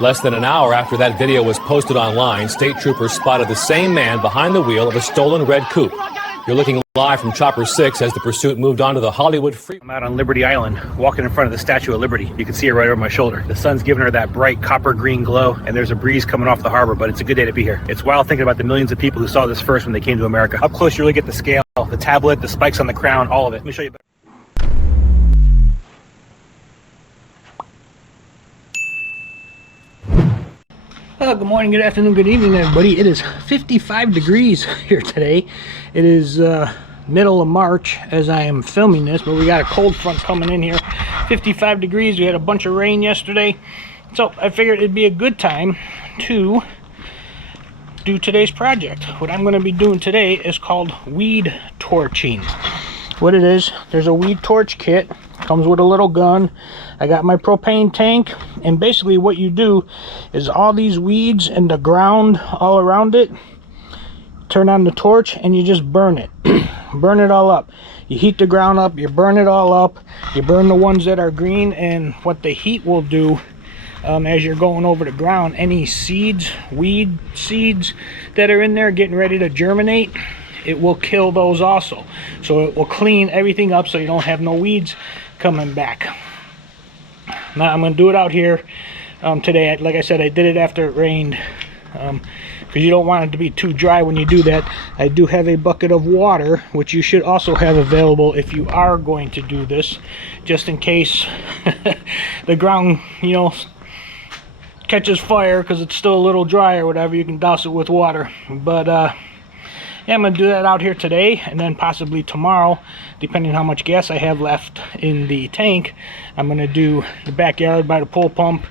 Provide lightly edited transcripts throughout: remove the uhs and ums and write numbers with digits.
Less than an hour after that video was posted online, state troopers spotted the same man behind the wheel of a stolen red coupe. You're looking live from Chopper 6 as the pursuit moved on to the Hollywood Freeway. I'm out on Liberty Island, walking in front of the Statue of Liberty. You can see it right over my shoulder. The sun's giving her that bright copper green glow, and there's a breeze coming off the harbor, but it's a good day to be here. It's wild thinking about the millions of people who saw this first when they came to America. Up close, you really get the scale, the tablet, the spikes on the crown, all of it. Let me show you better. Good morning, good afternoon, good evening, everybody. It is 55 degrees here today. It is middle of March as I am filming this, but we got a cold front coming in here. 55 degrees. We had a bunch of rain yesterday, so I figured it'd be a good time to do today's project. What I'm going to be doing today is called weed torching. What it is, there's a weed torch kit. Comes with a little gun. I got my propane tank, and basically what you do is all these weeds and the ground all around it, turn on the torch and you just burn it. Burn it all up. You heat the ground up, you burn it all up, you burn the ones that are green, and what the heat will do as you're going over the ground, any seeds, weed seeds that are in there getting ready to germinate, it will kill those also. So it will clean everything up so you don't have no weeds coming back. Now I'm going to do it out here today. Like I said, I did it after it rained because you don't want it to be too dry when you do that. I do have a bucket of water, which you should also have available if you are going to do this, just in case the ground, you know, catches fire because it's still a little dry or whatever. You can douse it with water. But yeah, I'm going to do that out here today, and then possibly tomorrow, depending on how much gas I have left in the tank, I'm going to do the backyard by the pool pump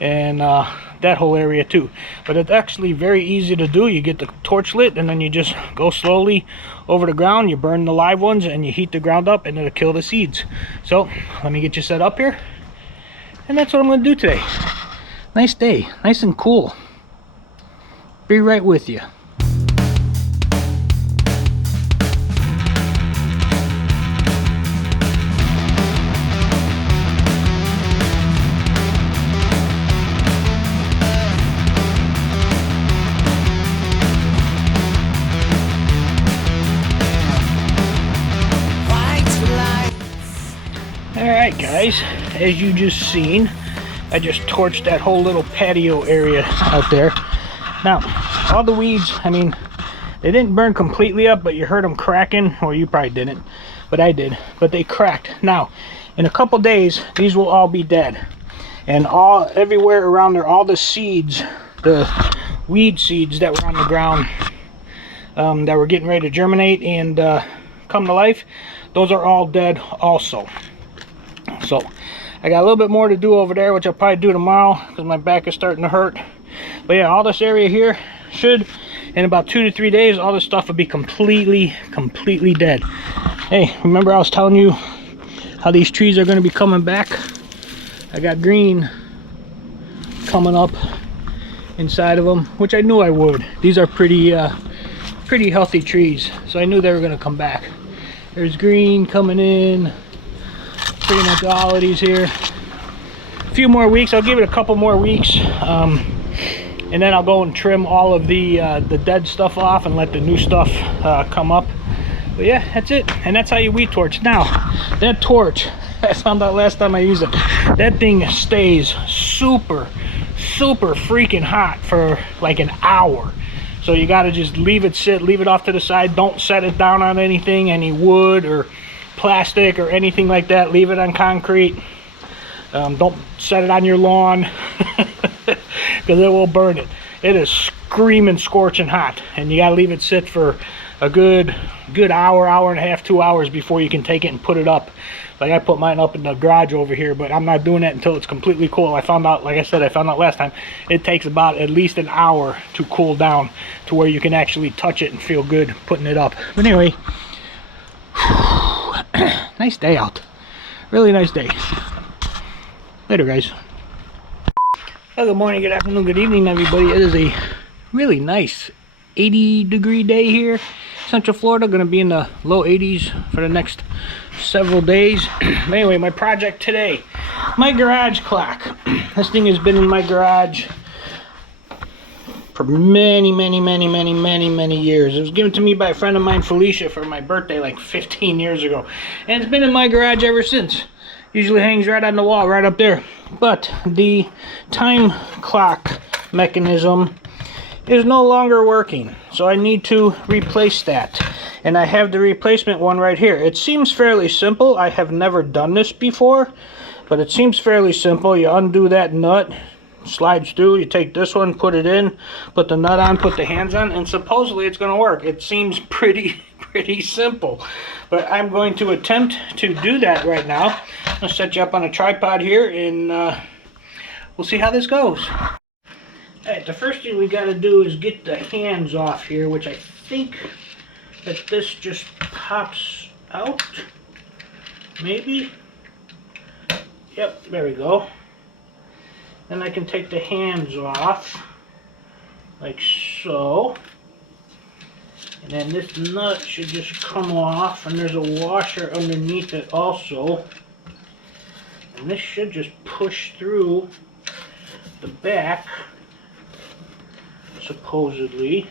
and that whole area too. But it's actually very easy to do. You get the torch lit, and then you just go slowly over the ground. You burn the live ones, and you heat the ground up, and it'll kill the seeds. So let me get you set up here, and that's what I'm going to do today. Nice day, nice and cool. Be right with you. Alright guys, as you just seen, I just torched that whole little patio area out there. Now, all the weeds, I mean, they didn't burn completely up, but you heard them cracking. Or you probably didn't, but I did. But they cracked. Now, in a couple days, these will all be dead. And everywhere around there, all the seeds, the weed seeds that were on the ground, that were getting ready to germinate and come to life, those are all dead also. So I got a little bit more to do over there, which I'll probably do tomorrow because my back is starting to hurt. But yeah, all this area here should, in about 2 to 3 days, all this stuff will be completely dead. Hey, remember I was telling you how these trees are going to be coming back? I got green coming up inside of them, which I knew I would. These are pretty healthy trees, so I knew they were going to come back. There's green coming in. Pretty much all of these here. A few more weeks. I'll give it a couple more weeks, and then I'll go and trim all of the dead stuff off and let the new stuff come up. But yeah, that's it, and that's how you weed torch. Now, that torch, I found out last time I used it, that thing stays super freaking hot for like an hour. So you got to just leave it sit, leave it off to the side. Don't set it down on anything, any wood or plastic or anything like that. Leave it on concrete. Don't set it on your lawn because it will burn it. It is screaming scorching hot, and you got to leave it sit for a good hour and a half, 2 hours before you can take it and put it up. Like I put mine up in the garage over here, but I'm not doing that until it's completely cool. I found out, like I said, I found out last time, it takes about at least an hour to cool down to where you can actually touch it and feel good putting it up. But anyway, nice day out. Really nice day. Later, guys. Well, good morning, good afternoon, good evening, everybody. It is a really nice 80-degree day here Central Florida, going to be in the low 80s for the next several days. Anyway, my project today, my garage clock. This thing has been in my garage for many years. It was given to me by a friend of mine, Felicia, for my birthday like 15 years ago. And it's been in my garage ever since. Usually hangs right on the wall, right up there. But the time clock mechanism is no longer working. So I need to replace that. And I have the replacement one right here. It seems fairly simple. I have never done this before, but it seems fairly simple. You undo that nut, slides through, you take this one, put it in, put the nut on, put the hands on, and supposedly it's going to work. It seems pretty simple, but I'm going to attempt to do that right now. I'll set you up on a tripod here, and we'll see how this goes. Alright, the first thing we got to do is get the hands off here, which I think that this just pops out. Maybe? Yep, there we go. Then I can take the hands off, like so. And then this nut should just come off, and there's a washer underneath it also. And this should just push through the back, supposedly.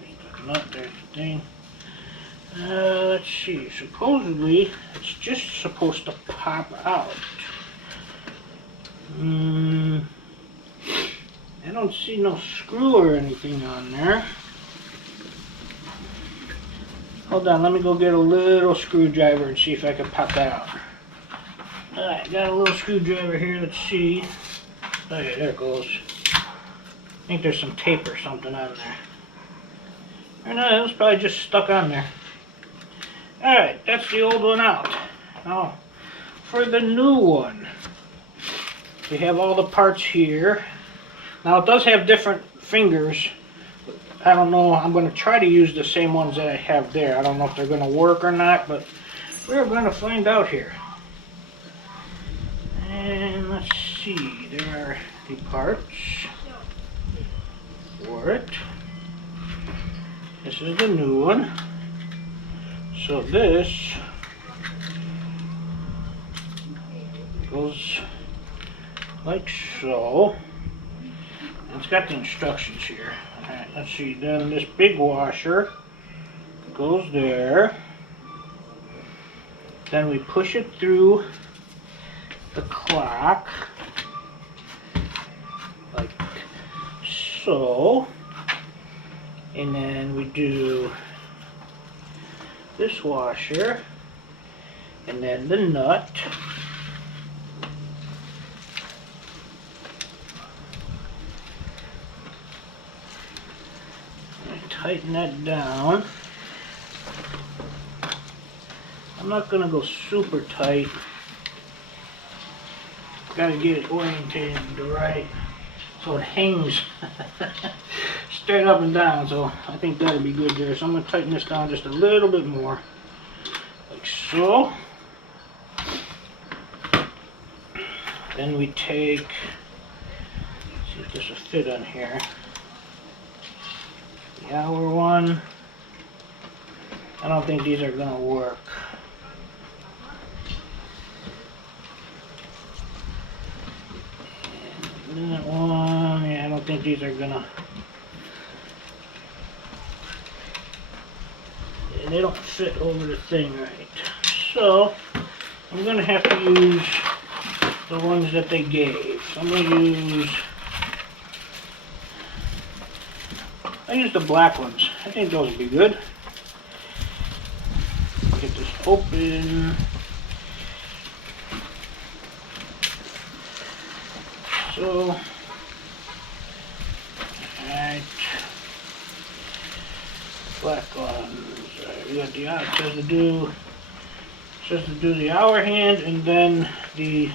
There's the nut, there's the thing. Let's see, supposedly it's just supposed to pop out. I don't see no screw or anything on there. Hold on, let me go get a little screwdriver and see if I can pop that out. Alright, got a little screwdriver here, let's see. Oh yeah, there it goes. I think there's some tape or something on there. Or no, it was probably just stuck on there. Alright, that's the old one out. Now, for the new one, we have all the parts here. Now, it does have different fingers. I don't know, I'm going to try to use the same ones that I have there. I don't know if they're going to work or not, but we're going to find out here. And let's see, there are the parts for it. This is the new one. So this goes like so. It's got the instructions here. Alright, let's see. Then this big washer goes there. Then we push it through the clock like so. And then we do this washer, and then the nut, and tighten that down. I'm not going to go super tight. Got to get it orientated right so it hangs straight up and down, so I think that'll be good there. So I'm going to tighten this down just a little bit more, like so. Then we take, let's see if this will fit on here, the hour one. I don't think these are going to work. And that one, yeah, I don't think these are going to, they don't fit over the thing right. So I'm going to have to use the ones that they gave. So I'm going to use, I use the black ones. I think those would be good. Get this open. So, alright. Black ones. We got the it says to do the hour hand and then the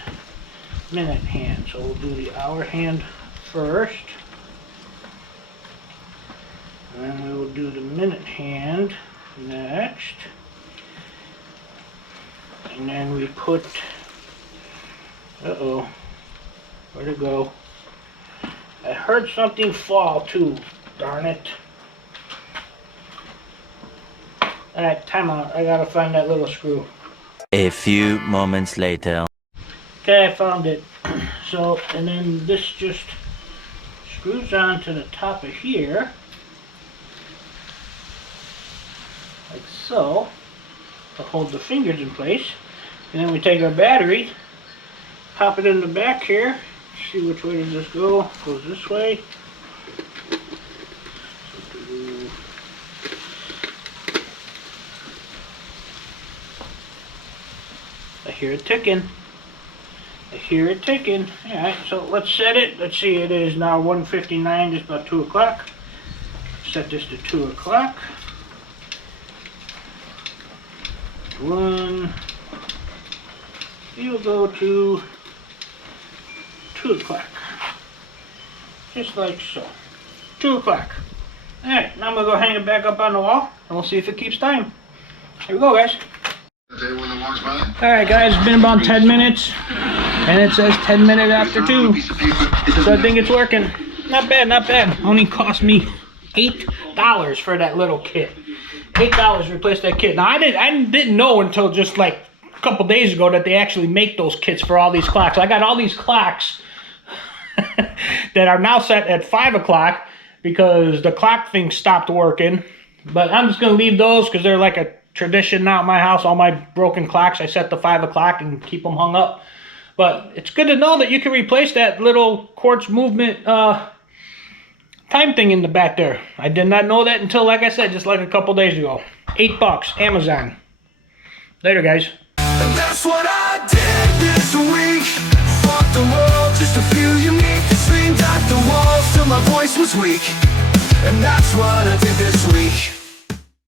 minute hand. So we'll do the hour hand first, and then we will do the minute hand next, and then we put, where'd it go? I heard something fall too, darn it. Alright, time out. I gotta find that little screw. A few moments later. Okay, I found it. So, and then this just screws on to the top of here. Like so. To hold the fingers in place. And then we take our battery, pop it in the back here. See which way does this go? It goes this way. I hear it ticking. I hear it ticking. Alright, so let's set it. Let's see, it is now 1:59, just about 2 o'clock. Set this to 2 o'clock. You'll go to 2 o'clock. Just like so. 2 o'clock. Alright, now I'm going to go hang it back up on the wall, and we'll see if it keeps time. Here we go, guys. Alright guys, it's been about 10 minutes, and it says 10 minutes after 2. So I think it's working. Not bad, not bad. Only cost me $8 for that little kit. $8 to replace that kit. Now I didn't know until just like a couple days ago that they actually make those kits for all these clocks. I got all these clocks that are now set at 5 o'clock because the clock thing stopped working. But I'm just gonna leave those because they're like a tradition now at my house. All my broken clocks I set to 5 o'clock and keep them hung up. But it's good to know that you can replace that little quartz movement time thing in the back there. I did not know that until, like I said, just like a couple days ago. $8, Amazon. Later, guys. And that's what I did this week. Fuck the world, just a few unique. Screamed at the walls till my voice was weak. And that's what I did this week.